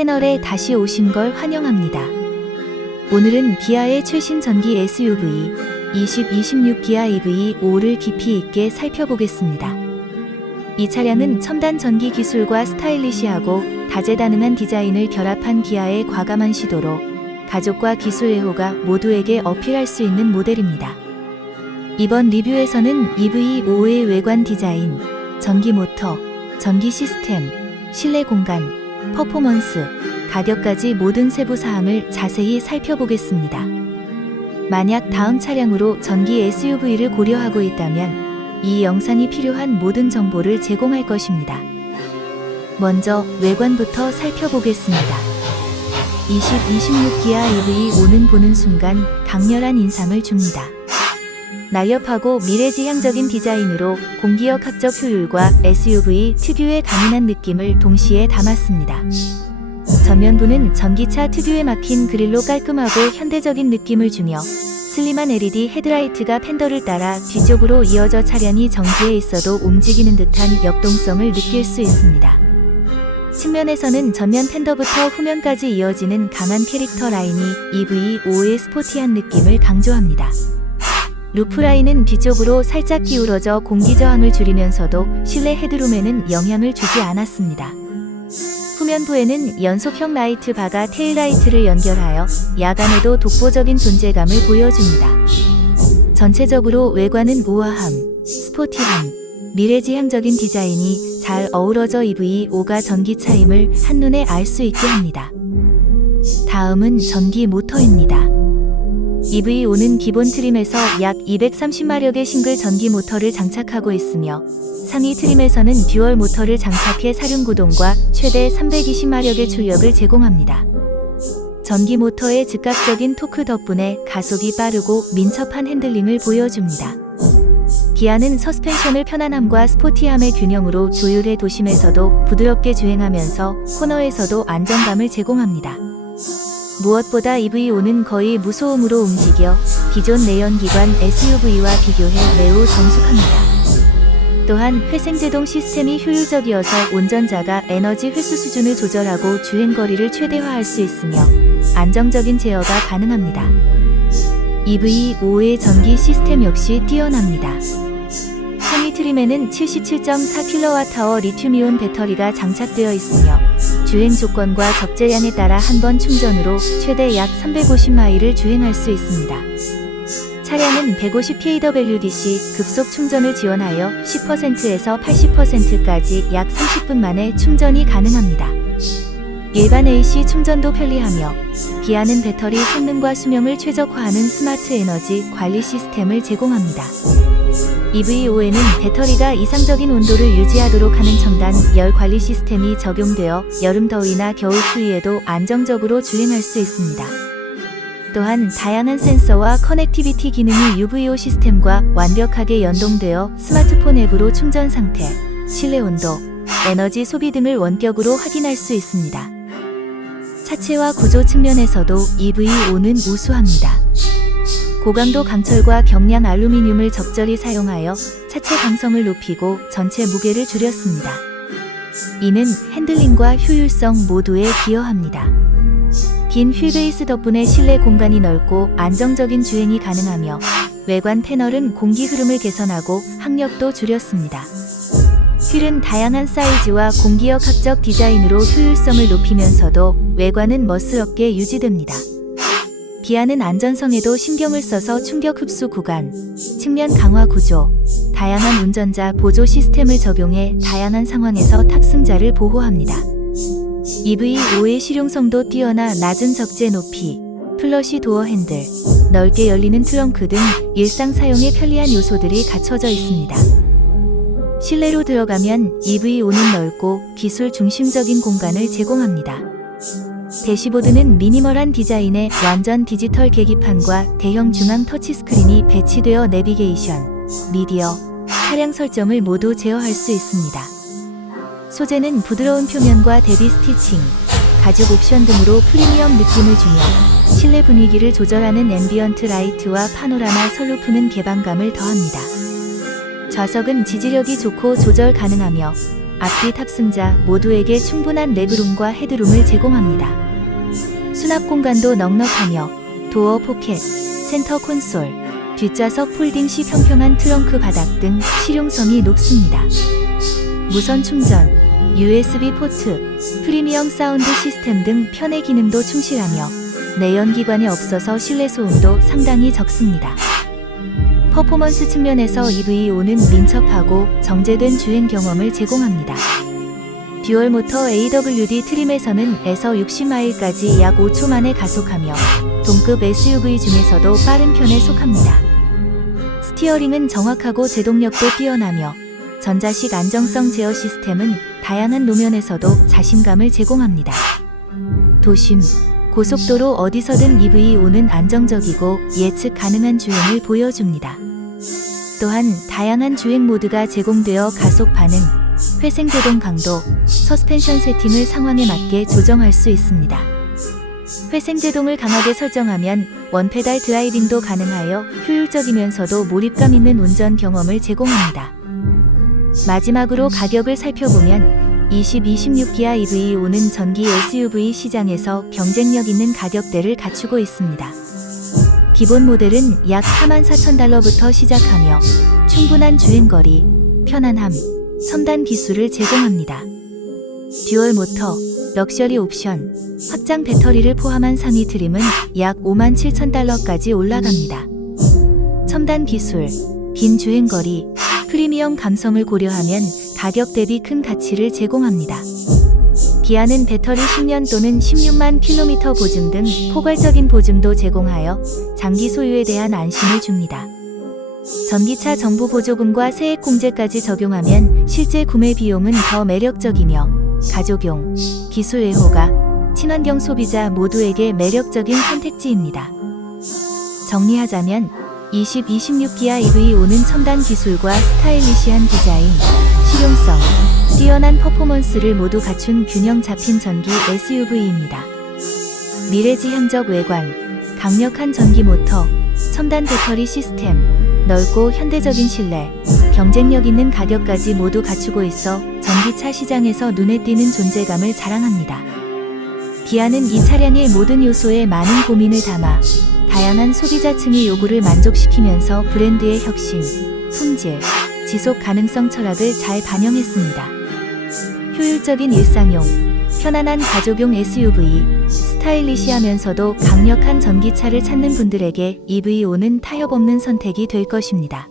채널에 다시 오신 걸 환영합니다. 오늘은 기아의 최신 전기 SUV 2026 기아 EV5를 깊이 있게 살펴보겠습니다. 이 차량은 첨단 전기 기술과 스타일리시하고 다재다능한 디자인을 결합한 기아의 과감한 시도로 가족과 기술 애호가 모두에게 어필할 수 있는 모델입니다. 이번 리뷰에서는 EV5의 외관 디자인, 전기 모터, 전기 시스템, 실내 공간, 퍼포먼스, 가격까지 모든 세부 사항을 자세히 살펴보겠습니다. 만약 다음 차량으로 전기 SUV를 고려하고 있다면 이 영상이 필요한 모든 정보를 제공할 것입니다. 먼저 외관부터 살펴보겠습니다. 2026 기아 EV5는 보는 순간 강렬한 인상을 줍니다. 날렵하고 미래지향적인 디자인으로 공기역학적 효율과 SUV 특유의 강인한 느낌을 동시에 담았습니다. 전면부는 전기차 특유의 막힌 그릴로 깔끔하고 현대적인 느낌을 주며 슬림한 LED 헤드라이트가 팬더를 따라 뒤쪽으로 이어져 차량이 정지해 있어도 움직이는 듯한 역동성을 느낄 수 있습니다. 측면에서는 전면 팬더부터 후면까지 이어지는 강한 캐릭터 라인이 EV5의 스포티한 느낌을 강조합니다. 루프라인은 뒤쪽으로 살짝 기울어져 공기 저항을 줄이면서도 실내 헤드룸에는 영향을 주지 않았습니다. 후면부에는 연속형 라이트 바가 테일라이트를 연결하여 야간에도 독보적인 존재감을 보여줍니다. 전체적으로 외관은 우아함, 스포티함, 미래지향적인 디자인이 잘 어우러져 EV5가 전기차임을 한눈에 알 수 있게 합니다. 다음은 전기 모터입니다. EV5는 기본 트림에서 약 230마력의 싱글 전기 모터를 장착하고 있으며 상위 트림에서는 듀얼 모터를 장착해 사륜 구동과 최대 320마력의 출력을 제공합니다. 전기 모터의 즉각적인 토크 덕분에 가속이 빠르고 민첩한 핸들링을 보여줍니다. 기아는 서스펜션을 편안함과 스포티함의 균형으로 조율해 도심에서도 부드럽게 주행하면서 코너에서도 안정감을 제공합니다. 무엇보다 EV5는 거의 무소음으로 움직여 기존 내연기관 SUV와 비교해 매우 정숙합니다. 또한 회생제동 시스템이 효율적이어서 운전자가 에너지 회수 수준을 조절하고 주행거리를 최대화할 수 있으며 안정적인 제어가 가능합니다. EV5의 전기 시스템 역시 뛰어납니다. 상위 트림에는 77.4kWh 리튬이온 배터리가 장착되어 있으며 주행 조건과 적재량에 따라 한 번 충전으로 최대 약 350마일을 주행할 수 있습니다. 차량은 150kWdc 급속 충전을 지원하여 10%에서 80%까지 약 30분 만에 충전이 가능합니다. 일반 AC 충전도 편리하며 기아는 배터리 성능과 수명을 최적화하는 스마트 에너지 관리 시스템을 제공합니다. EV5에는 배터리가 이상적인 온도를 유지하도록 하는 첨단 열 관리 시스템이 적용되어 여름 더위나 겨울 추위에도 안정적으로 주행할 수 있습니다. 또한 다양한 센서와 커넥티비티 기능이 UVO 시스템과 완벽하게 연동되어 스마트폰 앱으로 충전 상태, 실내 온도, 에너지 소비 등을 원격으로 확인할 수 있습니다. 차체와 구조 측면에서도 EV5는 우수합니다. 고강도 강철과 경량 알루미늄을 적절히 사용하여 차체 강성을 높이고 전체 무게를 줄였습니다. 이는 핸들링과 효율성 모두에 기여합니다. 긴 휠베이스 덕분에 실내 공간이 넓고 안정적인 주행이 가능하며 외관 패널은 공기 흐름을 개선하고 항력도 줄였습니다. 휠은 다양한 사이즈와 공기역학적 디자인으로 효율성을 높이면서도 외관은 멋스럽게 유지됩니다. 기아는 안전성에도 신경을 써서 충격 흡수 구간, 측면 강화 구조, 다양한 운전자 보조 시스템을 적용해 다양한 상황에서 탑승자를 보호합니다. EV5의 실용성도 뛰어나 낮은 적재 높이, 플러시 도어 핸들, 넓게 열리는 트렁크 등 일상 사용에 편리한 요소들이 갖춰져 있습니다. 실내로 들어가면 EV5는 넓고 기술 중심적인 공간을 제공합니다. 대시보드는 미니멀한 디자인의 완전 디지털 계기판과 대형 중앙 터치스크린이 배치되어 내비게이션, 미디어, 차량 설정을 모두 제어할 수 있습니다. 소재는 부드러운 표면과 대비 스티칭, 가죽 옵션 등으로 프리미엄 느낌을 주며 실내 분위기를 조절하는 앰비언트 라이트와 파노라마 설루프는 개방감을 더합니다. 좌석은 지지력이 좋고 조절 가능하며 앞뒤 탑승자 모두에게 충분한 레그룸과 헤드룸을 제공합니다. 수납 공간도 넉넉하며 도어 포켓, 센터 콘솔, 뒷좌석 폴딩 시 평평한 트렁크 바닥 등 실용성이 높습니다. 무선 충전, USB 포트, 프리미엄 사운드 시스템 등 편의 기능도 충실하며 내연기관이 없어서 실내 소음도 상당히 적습니다. 퍼포먼스 측면에서 EV5는 민첩하고 정제된 주행 경험을 제공합니다. 듀얼 모터 AWD 트림에서는 에서 60마일까지 약 5초 만에 가속하며 동급 SUV 중에서도 빠른 편에 속합니다. 스티어링은 정확하고 제동력도 뛰어나며 전자식 안정성 제어 시스템은 다양한 노면에서도 자신감을 제공합니다. 도심, 고속도로 어디서든 EV5는 안정적이고 예측 가능한 주행을 보여줍니다. 또한 다양한 주행 모드가 제공되어 가속 반응, 회생 제동 강도, 서스펜션 세팅을 상황에 맞게 조정할 수 있습니다. 회생 제동을 강하게 설정하면 원페달 드라이빙도 가능하여 효율적이면서도 몰입감 있는 운전 경험을 제공합니다. 마지막으로 가격을 살펴보면 2026 기아 EV5는 전기 SUV 시장에서 경쟁력 있는 가격대를 갖추고 있습니다. 기본 모델은 약 44,000달러부터 시작하며 충분한 주행거리, 편안함, 첨단 기술을 제공합니다. 듀얼 모터, 럭셔리 옵션, 확장 배터리를 포함한 상위 트림은 약 57,000달러까지 올라갑니다. 첨단 기술, 긴 주행거리, 프리미엄 감성을 고려하면 가격 대비 큰 가치를 제공합니다. 기아는 배터리 10년 또는 16만 킬로미터 보증 등 포괄적인 보증도 제공하여 장기 소유에 대한 안심을 줍니다. 전기차 정부 보조금과 세액 공제까지 적용하면 실제 구매 비용은 더 매력적이며 가족용, 기술 애호가, 친환경 소비자 모두에게 매력적인 선택지입니다. 정리하자면 2026 기아 EV5는 첨단 기술과 스타일리시한 디자인, 실용성, 뛰어난 퍼포먼스를 모두 갖춘 균형 잡힌 전기 SUV입니다. 미래지향적 외관, 강력한 전기 모터, 첨단 배터리 시스템, 넓고 현대적인 실내, 경쟁력 있는 가격까지 모두 갖추고 있어 전기차 시장에서 눈에 띄는 존재감을 자랑합니다. 기아는 이 차량의 모든 요소에 많은 고민을 담아 다양한 소비자층의 요구를 만족시키면서 브랜드의 혁신, 품질, 지속 가능성 철학을 잘 반영했습니다. 효율적인 일상용, 편안한 가족용 SUV, 스타일리시하면서도 강력한 전기차를 찾는 분들에게 EV5는 타협 없는 선택이 될 것입니다.